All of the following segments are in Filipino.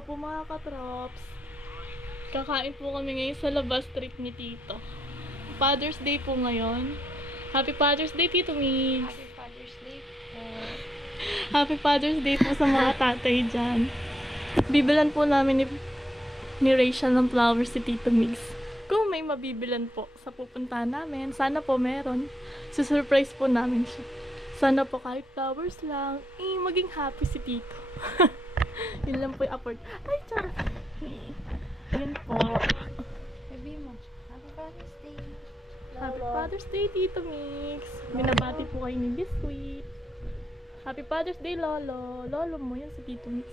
Hello po mga katrops. Kakain po kami ngayon sa labas street ni Tito. Father's Day po ngayon. Happy Father's Day, Tito Mix. Happy Father's Day po. Happy Father's Day po sa mga tatay dyan. Bibilan po namin ni Rachel ng flowers si Tito Mix. Kung may mabibilan po sa pupuntahan namin, sana po meron. Susurprise po namin siya. Sana po kahit flowers lang, maging happy si Tito. Yun lang po yung afford. Ay, charot. Yun po. Sabi mo, Happy Father's Day. Happy Father's Day, Tito Mix. Binabati po kayo ni Biscuit. Happy Father's Day, Lolo. Lolo mo, yan si Tito Mix.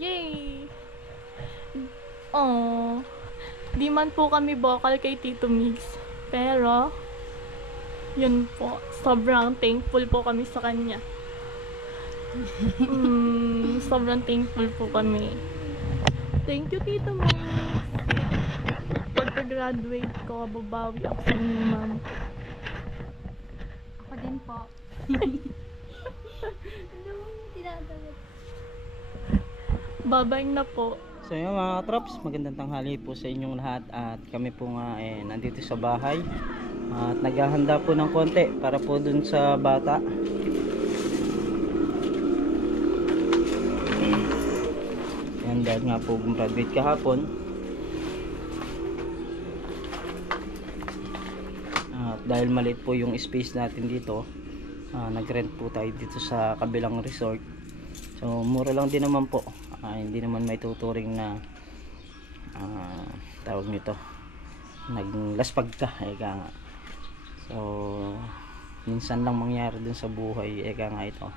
Yay! Oh, di man po kami vocal kay Tito Mix. Pero, yun po. Sobrang thankful po kami sa kanya. Sobrang thankful po kami. Thank you, Tito Mix. Pagka-graduate ko, babawi ako sa inyo, ma'am. Ako din po. Tinatawag. Babay na po. So yun mga trops, magandang tanghali po sa inyong lahat. At kami po nga nandito sa bahay. At naghahanda po ng konti para po dun sa bata. Yan, dahil nga po graduate kahapon. At dahil maliit po yung space natin dito, nag-rent po tayo dito sa kabilang resort. So mura lang din naman po. Hindi naman may tuturing na tawag nito, naglaspag ka, eka nga. So minsan lang mangyari dun sa buhay, eka nga ito.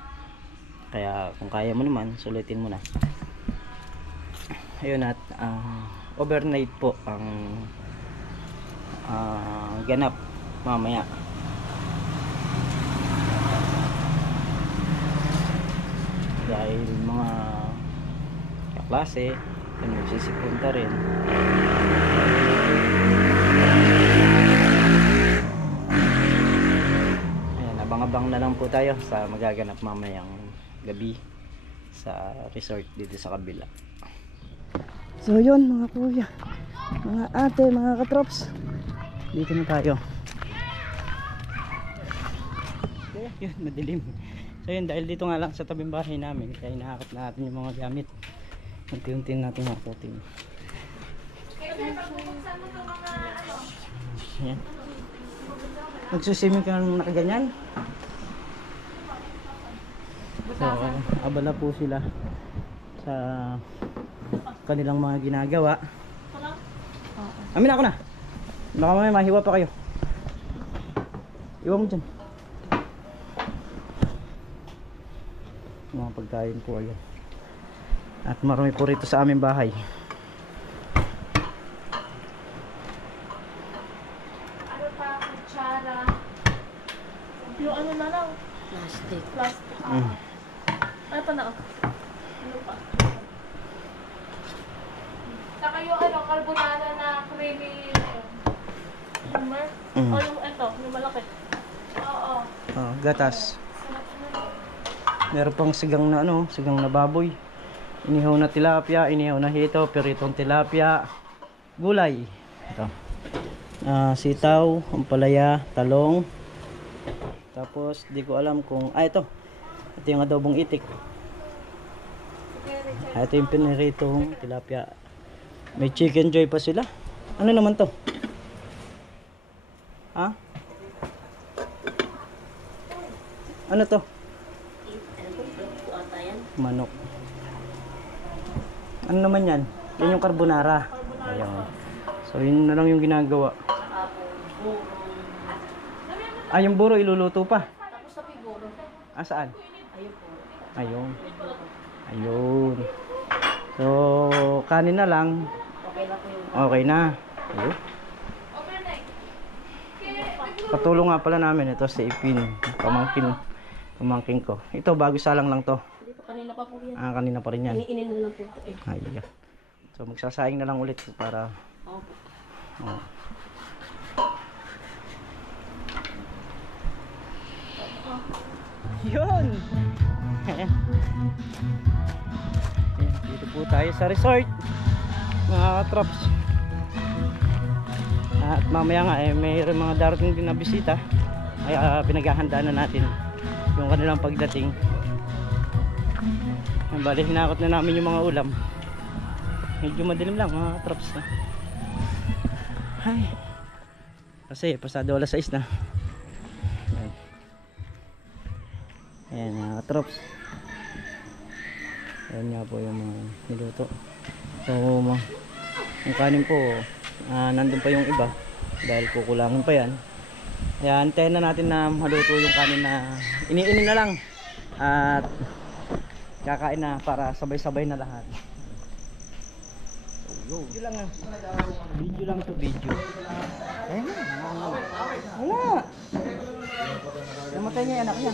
Kaya kung kaya mo naman, sulitin mo na. Ayun, at overnight po ang ganap mamaya. Dahil mga kaklase yung magsisipunta rin. Ayan, abang-abang na lang po tayo sa magaganap mamayang gabi sa resort dito sa kabila. So yun mga kuya, mga ate, mga katrops, dito na tayo. Okay, yun, madilim. So yun, dahil dito nga lang sa tabing bahay namin, kaya inaakit natin yung mga gamit. Unti-unti natin makutin. Yan. Nagsusiming ka nung nakaganyan. So abala po sila sa kanilang mga ginagawa. Amin ako na. Baka may mahiwa pa kayo. Iwan mo dyan. Mga pagkain po ayan. At marami po rito sa aming bahay. Ano pa? Kutsara. Yung ano na lang? Plastic. Plastic. Ano pa na? Ano pa? Saka yung ano, carbonara na creamy humor. O yung ito, yung malaki. Oo. Gatas. Meron pang sigang na ano, sigang na baboy. Inihaw na tilapia, inihaw na hito, piritong tilapia, gulay. Ito. Sitaw, ampalaya, talong. Tapos di ko alam kung ito. Ito yung adobong itik. Ito yung piniritong tilapia. May chicken joy pa sila. Ano naman to? Ha? Ano to? Manok. Ano naman yan? Yan yung carbonara. Ayun. So yun na lang yung ginagawa. Yung buro iluluto pa. Tapos sa piboro. Saan? Ayun po. Ayun. Ayun. So kanin na lang. Okay na po yung Okay na. Ayun. Katulong nga pala namin ito si Ipin. Pamangkin ko. Ito bago salang lang to. kanina pa po yan. Kanina pa rin yan. Iniinin na lang po ito eh. Ayun. So magsasayang na lang ulit para Opo. Yun. Ayan. Ayan, dito po tayo sa resort, mga katrops. At mamaya nga mayroon mga darating din na bisita, kaya pinaghahandaan na natin yung kanilang pagdating. Bali, hinakot na namin yung mga ulam. Medyo madilim lang mga katrops na. Ay, kasi pasado alas 6 na. Ayan, ayan mga katrops. Ayan nga po yung mga niluto. So yung kanin po, nandun pa yung iba dahil kukulangin pa yan. Kaya antayin na natin na maluto yung kanin na iniinin na lang at kakain na para sabay-sabay na lahat. Video lang ah. Video lang to, video. Ayun na. Wala. Namatay niya yung anak niya.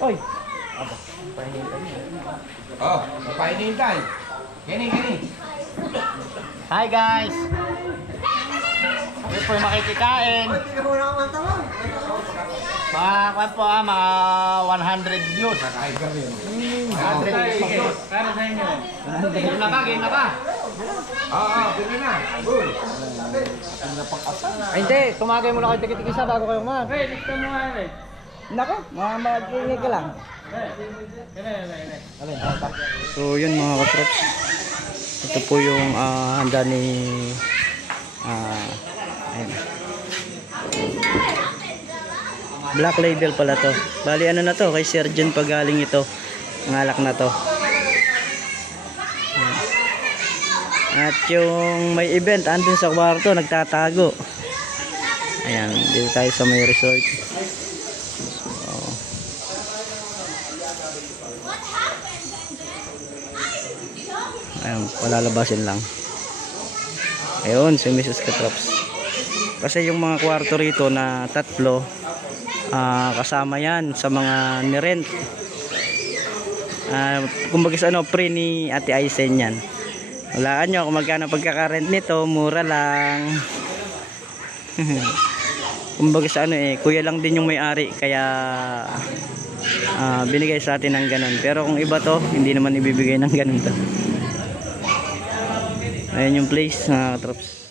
Oy. Aba, pahinintay niya. Oh, pahinintay. Gini. Hi guys. Kami po yung makikikain. Mga po mga 100 views. Kakain kami. 100 views. Para sa inyo. Game na ba? Oo, pili na. Good. Ay hindi, tumagay mo na kayo tikit-tikisa bago kayo kumain. Hey, lista mo nga eh. Nako, mag-iingay ka lang. So yun mga katrops. Ito po yung handa ni ayun. Black Label pala to. Bali ano na to, kay Sir John pagaling ito. Ngalak na to. At yung may event andun sa kwarto, nagtatago. Ayan, dito tayo sa may resort. So, ayun, palalabasin lang. Ayun, si Mrs. Katrops. Kasi yung mga kwarto rito na tatlo, kasama yan sa mga nirent. Kumbaga sa ano, pre ni Ate Aisen yan. Walaan nyo kung magkano pagkakarent nito, mura lang. Kumbaga sa ano kuya lang din yung may-ari, kaya binigay sa atin ng ganun. Pero kung iba to, hindi naman ibibigay ng ganun to. Ayan yung place, mga katrops.